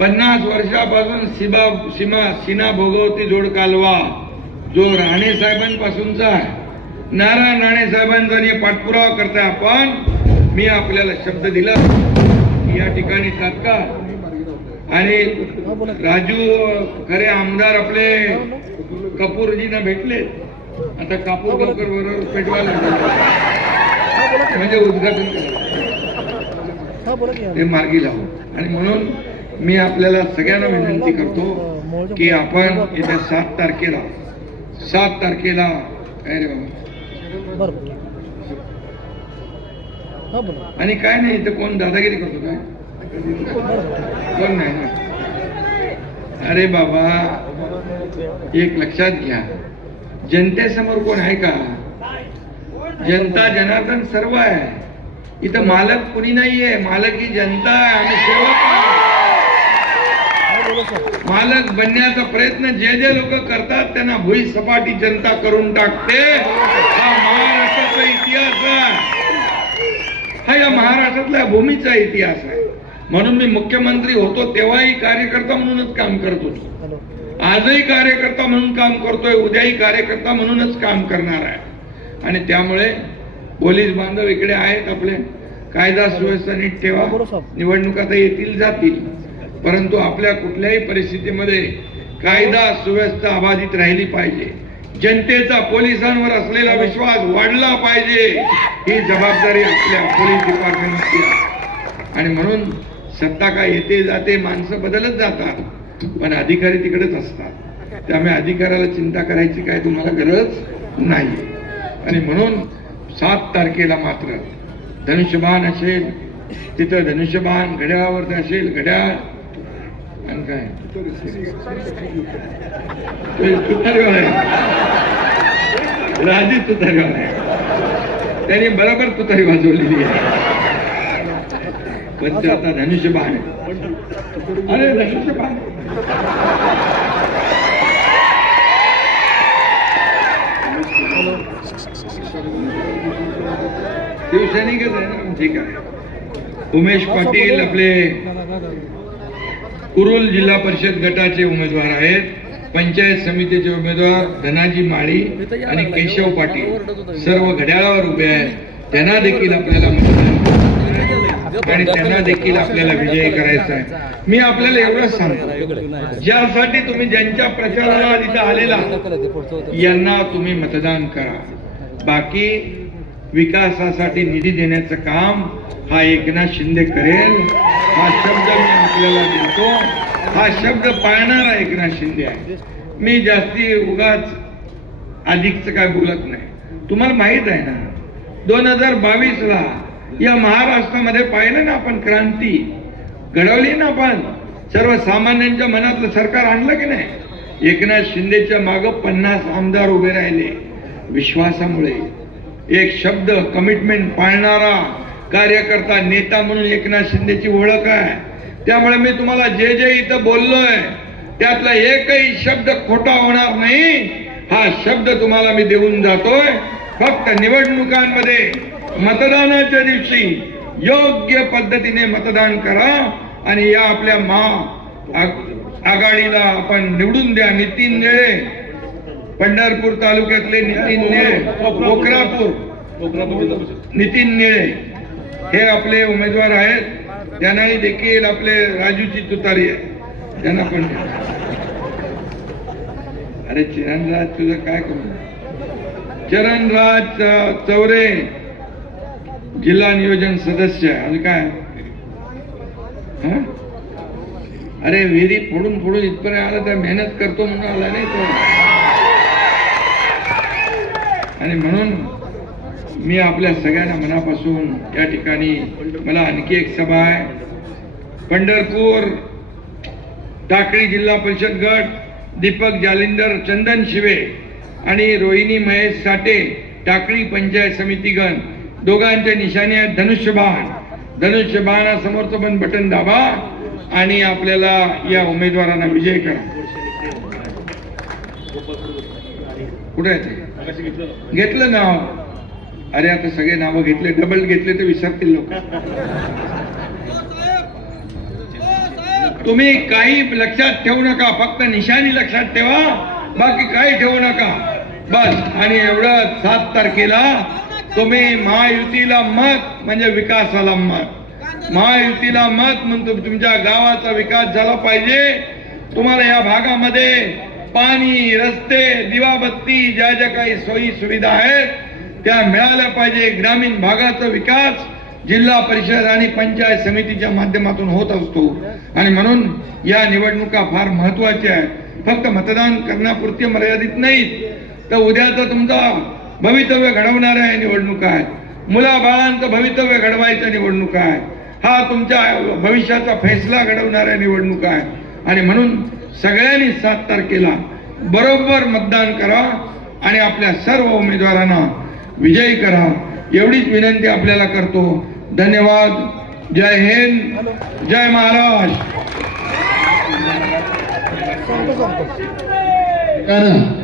पन्नास वर्षापासून सीमा सीमा सीना भोगवती जोड कालवा जो राणे साहेबांपासूनचा आहे. नारायण राणे साहेबांचा पाठपुरावा करताय आपण. मी आपल्याला शब्द दिला. या ठिकाणी तात्काळ. आणि राजू खरे आमदार आपले कपूरजींना भेटले. आता कापूर लवकर बरोबर पेटवायला म्हणजे उद्घाटन केलं ते मार्गी लावू आणि म्हणून मी आपल्याला सगळ्यांना विनंती करतो की आपण येत्या सात तारखेला सात तारखेला काय रे बाबा? आणि काय नाही इथं कोण दादागिरी करतो काय? कोण नाही ना? अरे बाबा एक लक्षात घ्या. जनतेसमोर कोण आहे का? जनता जनार्दन सर्व आहे. इथं मालक कुणी नाहीये मालक ही जनता आहे आणि सेवक मालक बनण्याचा प्रयत्न जे जे लोक करतात त्यांना भुई सपाटी जनता करून टाकते. हा महाराष्ट्राचा इतिहास आहे. हा या महाराष्ट्रातल्या भूमीचा इतिहास आहे. म्हणून मी मुख्यमंत्री होतो तेव्हाही कार्यकर्ता म्हणूनच काम करत होतो. आजही कार्यकर्ता म्हणून काम करतोय उद्याही कार्यकर्ता म्हणूनच काम करणार आहे. आणि त्यामुळे पोलीस बांधव इकडे आहेत आपले. कायदा सुव्यवस्था नीट ठेवा. निवडणुका तर येतील जातील. परंतु आपल्या कुठल्याही परिस्थितीमध्ये कायदा सुव्यवस्था अबाधित राहिली पाहिजे. जनतेचा पोलिसांवर असलेला विश्वास वाढला पाहिजे. ही जबाबदारी आपल्या पोलीस डिपार्टमेंटची आहे. आणि म्हणून सत्ता काय येते जाते माणसं बदलत जातात पण अधिकारी तिकडेच असतात. त्यामुळे अधिकाऱ्याला चिंता करायची काय तुम्हाला गरज नाही. आणि म्हणून सात तारखेला मात्र धनुष्यबाण असेल तिथं धनुष्यबाण घड्याळावर असेल घड्याळ. आणि काय? तो आहे. राजी तुतारीवाला आहे. त्याने बरोबर तुतारी वाजवलेली आहे. पण ते आता धनुष्यबाण आहे. अरे धनुष्यबाण. शिवसैनिकच आहे ना ठीक आहे उमेश पाटील आपले कुरुल जिल्हा परिषद गटाचे उमेदवार आहेत पंचायत समितीचे उमेदवार धनाजी माळी आणि केशव पाटील सर्व घड्याळावर उभे आहेत त्यांना देखील आपल्याला आणि त्यांना देखील आपल्याला विजयी करायचा आहे मी आपल्याला एवढंच सांगतो ज्यासाठी तुम्ही ज्यांच्या प्रचाराला तिथं आलेला यांना तुम्ही मतदान करा बाकी विकासासाठी निधी देण्याचं काम हा एकनाथ शिंदे करेल. हा शब्द मी आपल्याला देतो. हा शब्द पाळणारा एकनाथ शिंदे आहे. मी जास्ती उगाच अधिकच काय बोलत नाही. तुम्हाला माहीत आहे ना दोन हजार बावीस ला या महाराष्ट्रामध्ये पाहिलं ना आपण क्रांती? घडवली ना आपण? सर्वसामान्यांच्या मनातलं सरकार आणलं की नाही? एकनाथ शिंदेच्या माग पन्नास आमदार उभे राहिले. विश्वासामुळे. एक शब्द कमिटमेंट पाळणारा कार्यकर्ता नेता म्हणून एकनाथ शिंदेची ओळख आहे. त्यामुळे मी तुम्हाला जे जे इथं बोललोय त्यातला एकही शब्द खोटा होणार नाही. हा शब्द तुम्हाला मी देऊन जातोय. फक्त निवडणुकांमध्ये मतदानाच्या दिवशी योग्य पद्धतीने मतदान करा आणि या आपल्या महा आघाडीला आपण निवडून द्या. नितीन निळे पंढरपूर तालुक्यातले नितीन निळे कोकरापूर. नितीन निळे हे आपले उमेदवार आहेत. त्यांनाही देखील आपले राजूची तुतारी आहे. त्यांना पण अरे चिरणराज तुझं काय करू? चरणराज चौरे जिल्हा नियोजन सदस्य आणि काय? अरे विहिरी फोडून फोडून इथपर्यंत आला तर मेहनत करतो म्हणून आला नाही तो. आणि म्हणून मी आपल्या सगळ्यांना मनापासून या ठिकाणी मला आणखी एक सभा आहे. पंढरपूर टाकळी जिल्हा परिषद गट दीपक जालिंदर चंदन शिवे आणि रोहिणी महेश साठे टाकळी पंचायत समितीगण दोघांच्या निशाणे आहेत धनुष्यबाण धनुष्यबाणासमोरचं पण बटन दाबा आणि आपल्याला या उमेदवारांना विजय करा. कुठे आहे ते? घेतलं नाव? अरे आता सगळे नावं घेतले डबल घेतले तर विसरतील लोक. तुम्ही काही लक्षात ठेवू नका फक्त निशाणी लक्षात ठेवा. बाकी काही ठेवू नका. बस आणि एवढं सात तारखेला तुम्ही महायुतीला मत म्हणजे विकासाला मत. महायुतीला मत म्हणतो तुमच्या गावाचा विकास झाला पाहिजे. तुम्हाला या भागामध्ये पाणी रस्ते दिवाबत्ती ज्या ज्या काही सोयी सुविधा आहेत त्या मिळाल्या पाहिजे. ग्रामीण भागाचा विकास जिल्हा परिषद आणि पंचायत समितीच्या माध्यमातून होत असतो. आणि म्हणून या निवडणुका फार महत्त्वाच्या आहेत. फक्त मतदान करण्यापुरते मर्यादित नाहीत. तर उद्याचा तुमचा भवितव्य घडवणाऱ्या या निवडणुका आहेत. मुलाबाळांचं भवितव्य घडवायच्या निवडणुका आहेत. हा तुमच्या भविष्याचा फैसला घडवणाऱ्या निवडणुका आहेत. आणि म्हणून सगळ्यांनी सात तारखेला बरोबर मतदान करा आणि आपल्या सर्व उमेदवारांना विजयी करा. एवढीच विनंती आपल्याला करतो. धन्यवाद. जय हिंद. जय महाराष्ट्र. कारण